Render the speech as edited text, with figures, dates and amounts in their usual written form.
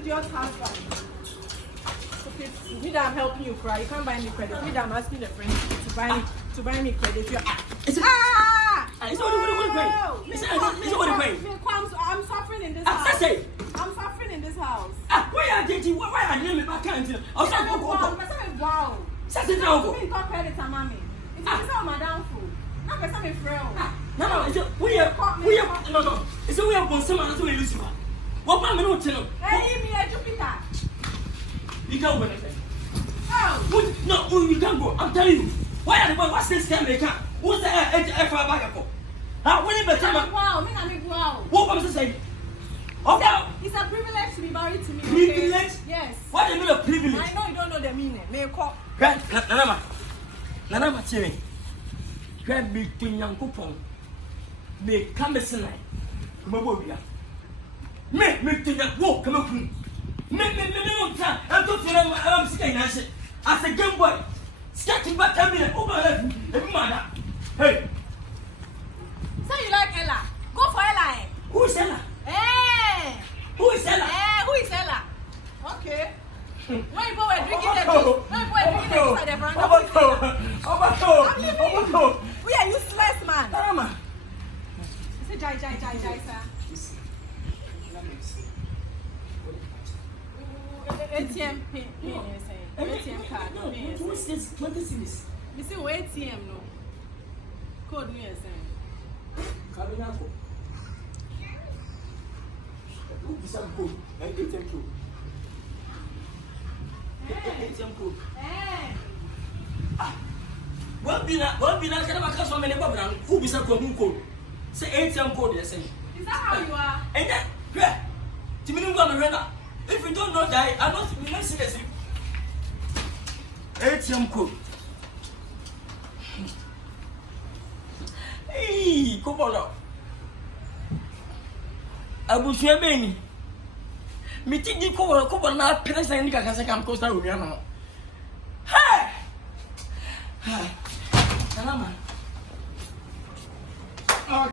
idiot husband. Okay, me that I'm helping you cry. You can't buy me credit. Me that I'm asking the friend to buy me credit. You're It's ah! what I'm suffering in this house. I'm suffering in this house. Why are you? Why are you? I can't. Wow. Say You got credit, mommy. It's all madam food. Not person me friend. No. We are. No. It's a way of someone to lose you. What man will tell you? Hey, me a Jupiter. You can't win anything. Oh. No, you can't go. I'm telling you. Why are the boy what's this scam they can't? What's the F back up? How when you better? Wow, me wow. What was to say? Okay. It's a privilege to be married to me. Privilege? Okay? Yes. What do you mean of privilege? I know you don't know the meaning. May call. Nana, Timmy. Grab between young coupon. May come a sinner. Mobobia. Make me to that walk. Come on. Make me no time. I'm talking about saying as a game boy. Sketching back a minute over every mother. Hey. So you like Ella? Go for Ella. Who is Ella? Hey. Who is Ella? Who is Ella? Okay. When people were drinking the juice, at the veranda, we are useless, man. Say, Jai, sir. ATM pin, ATM card. What's this? What is this? You see, ATM, no. Code me, saying. Cabinaco. Who is some code? ATM code. ATM code. What be that? Can I catch one minute? Who be some code? Say ATM code, you're saying. Is that how you are? And then, yeah. Timmy, if you don't know that, I'm not serious. ATM code. Hey, come on now. Abu Shebeni. Meeting you cover now, Prince and Nika can come coast. Hey! Hey!